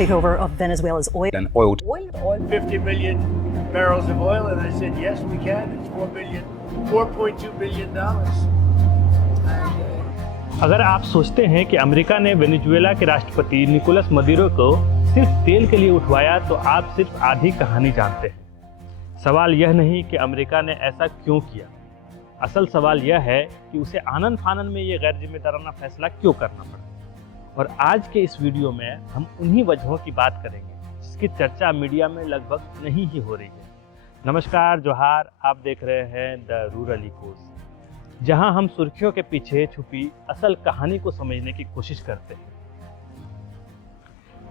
takeover of Venezuela's oil. And oil. 50 million barrels of oil, and I said, yes, we can. It's $4.2 billion. अगर आप सोचते हैं कि America ने Venezuela के राष्ट्रपति निकोलस मदुरो को सिर्फ तेल के लिए उठवाया, तो आप सिर्फ आधी कहानी जानते हैं। सवाल यह नहीं कि अमेरिका ने ऐसा क्यों किया, असल सवाल यह है कि उसे आनन फानन में ये गैर जिम्मेदाराना फैसला क्यों करना पड़ा। और आज के इस वीडियो में हम उन्हीं वजहों की बात करेंगे जिसकी चर्चा मीडिया में लगभग नहीं ही हो रही है। नमस्कार, जोहार, आप देख रहे हैं द रूरल इकोस, जहां हम सुर्खियों के पीछे छुपी असल कहानी को समझने की कोशिश करते हैं।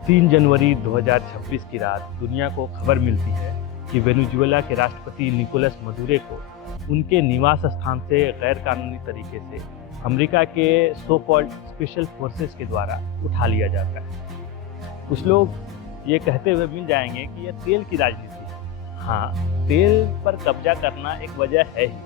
3 जनवरी 2026 की रात दुनिया को खबर मिलती है कि वेनेजुएला के राष्ट्रपति निकोलस मदुरो को उनके निवास स्थान से गैर कानूनी तरीके से अमेरिका के सो कॉल्ड स्पेशल फोर्सेस के द्वारा उठा लिया जाता है। कुछ लोग ये कहते हुए मिल जाएंगे कि यह तेल की राजनीति है। हाँ, तेल पर कब्जा करना एक वजह है ही,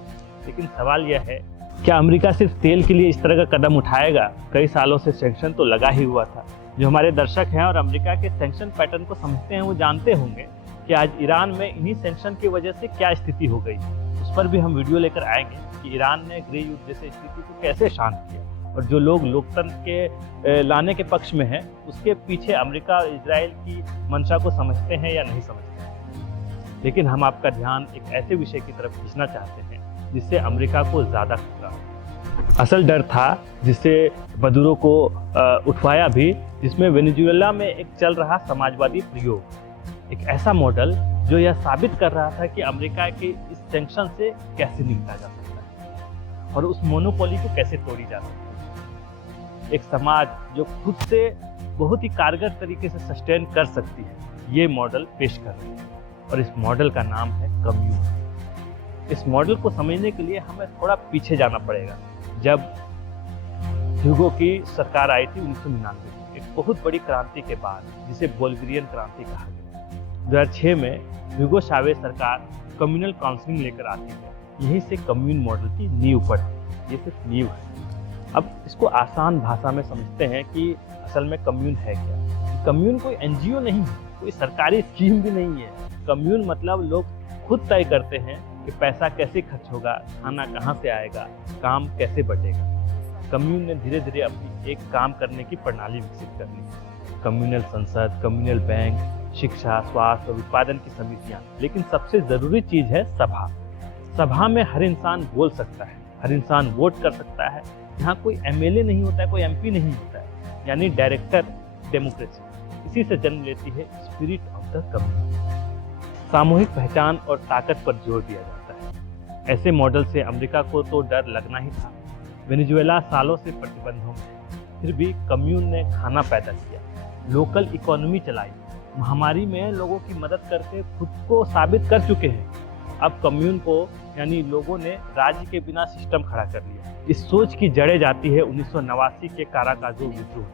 लेकिन सवाल यह है, क्या अमेरिका सिर्फ तेल के लिए इस तरह का कदम उठाएगा? कई सालों से सैंक्शन तो लगा ही हुआ था। जो हमारे दर्शक हैं और अमेरिका के सैंक्शन पैटर्न को समझते हैं, वो जानते होंगे कि आज ईरान में इन्हीं सैंक्शन की वजह से क्या स्थिति हो गई। उस पर भी हम वीडियो लेकर आएंगे कि ईरान ने गृह युद्ध जैसे स्थिति को कैसे शांत किया, और जो लोग लोकतंत्र के लाने के पक्ष में हैं, उसके पीछे अमेरिका और इजराइल की मंशा को समझते हैं या नहीं समझते हैं। लेकिन हम आपका ध्यान एक ऐसे विषय की तरफ खींचना चाहते हैं जिससे अमेरिका को ज़्यादा खतरा हो। असल डर था जिससे मदुरो को उठवाया भी, जिसमें वेनेजुएला में एक चल रहा समाजवादी प्रयोग, एक ऐसा मॉडल जो यह साबित कर रहा था कि अमेरिका के इस सैंक्शन से कैसे निपटा जा सकता है और उस मोनोपोली को कैसे तोड़ी जा सकती है। एक समाज जो खुद से बहुत ही कारगर तरीके से सस्टेन कर सकती है, ये मॉडल पेश कर रहे हैं, और इस मॉडल का नाम है कम्यून। इस मॉडल को समझने के लिए हमें थोड़ा पीछे जाना पड़ेगा, जब ह्यूगो की सरकार आई थी 1999 में, एक बहुत बड़ी क्रांति के बाद, जिसे बोल्गेरियन क्रांति कहा गया। 2006 में ह्यूगो चावेज सरकार कम्युनल काउंसिलिंग लेकर आती है। यहीं से कम्यून मॉडल की नींव पड़ती है। ये सिर्फ नींव है। अब इसको आसान भाषा में समझते हैं कि असल में कम्यून है क्या। कम्यून कोई एनजीओ नहीं है, कोई सरकारी स्कीम भी नहीं है। कम्यून मतलब लोग खुद तय करते हैं कि पैसा कैसे खर्च होगा, खाना कहाँ से आएगा, काम कैसे बटेगा। कम्यून ने धीरे धीरे अपनी एक काम करने की प्रणाली विकसित कर ली। कम्यूनल संसद, कम्यूनल बैंक, शिक्षा, स्वास्थ्य और उत्पादन की समितियां। लेकिन सबसे जरूरी चीज है सभा। सभा में हर इंसान बोल सकता है, हर इंसान वोट कर सकता है। यहाँ कोई एमएलए नहीं होता है, कोई एमपी नहीं होता है, यानी डायरेक्टर डेमोक्रेसी। इसी से जन्म लेती है स्पिरिट ऑफ द कम्युनिटी। सामूहिक पहचान और ताकत पर जोर दिया जाता है। ऐसे मॉडल से अमेरिका को तो डर लगना ही था। वेनेजुएला सालों से प्रतिबंधों में, फिर भी कम्यून ने खाना पैदा किया, लोकल इकोनॉमी चलाई, महामारी में लोगों की मदद करके खुद को साबित कर चुके हैं। अब कम्यून को, यानी लोगों ने राज्य के बिना सिस्टम खड़ा कर लिया। इस सोच की जड़ें जाती है 1989 के काराकाजो विद्रोह।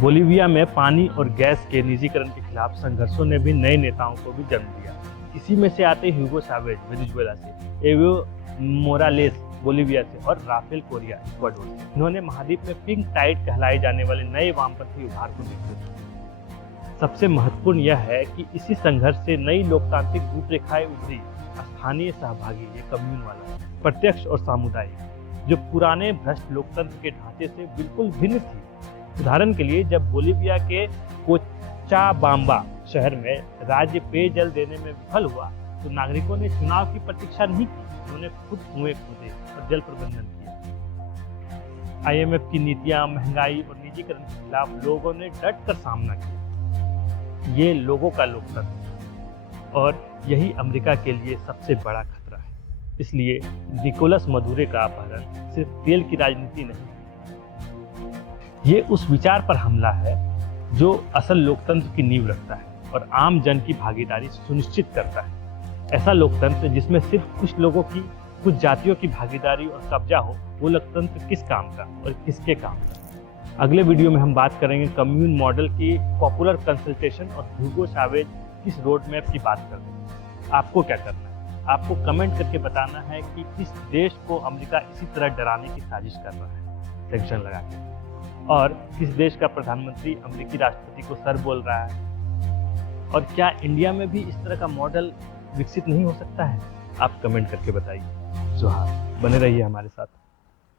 बोलीविया में पानी और गैस के निजीकरण के खिलाफ संघर्षों ने भी नए नेताओं को भी जन्म दिया। इसी में से आते ह्यूगो चावेज वेनेजुएला से, एवो मोरालेस बोलीविया से, और राफेल कोरिया इक्वाडोर से। इन्होंने महाद्वीप में पिंक टाइड कहलाए जाने वाले नए वामपंथी उभार को नेतृत्व दिया। सबसे महत्वपूर्ण यह है कि इसी संघर्ष से नई लोकतांत्रिक रूपरेखाएं उभरी। स्थानीय सहभागी, ये कम्यून वाला, प्रत्यक्ष और सामुदायिक, जो पुराने भ्रष्ट लोकतंत्र के ढांचे से बिल्कुल भिन्न थी। उदाहरण के लिए, जब बोलीविया के कोचाबाम्बा शहर में राज्य पेयजल देने में विफल हुआ, तो नागरिकों ने चुनाव की प्रतीक्षा नहीं की, उन्होंने खुद कुएं खोदे और जल प्रबंधन किया। आईएमएफ की नीतियां, महंगाई और निजीकरण के खिलाफ लोगों ने डट कर सामना किया। ये लोगों का लोकतंत्र, और यही अमेरिका के लिए सबसे बड़ा खतरा है। इसलिए निकोलस मदुरो का अपहरण सिर्फ तेल की राजनीति नहीं, ये उस विचार पर हमला है जो असल लोकतंत्र की नींव रखता है और आम जन की भागीदारी सुनिश्चित करता है। ऐसा लोकतंत्र जिसमें सिर्फ कुछ लोगों की, कुछ जातियों की भागीदारी और कब्जा हो, वो लोकतंत्र किस काम का और किसके काम का। अगले वीडियो में हम बात करेंगे कम्यून मॉडल की पॉपुलर कंसल्टेशन और ह्यूगो चावेज किस रोड मैप की बात कर रहे हैं। आपको क्या करना है? आपको कमेंट करके बताना है कि किस देश को अमेरिका इसी तरह डराने की साजिश कर रहा है, सैंक्शन लगा के। और किस देश का प्रधानमंत्री अमेरिकी राष्ट्रपति को सर बोल रहा है? और क्या इंडिया में भी इस तरह का मॉडल विकसित नहीं हो सकता है? आप कमेंट करके बताइए। जोहार, बने रहिए हमारे साथ।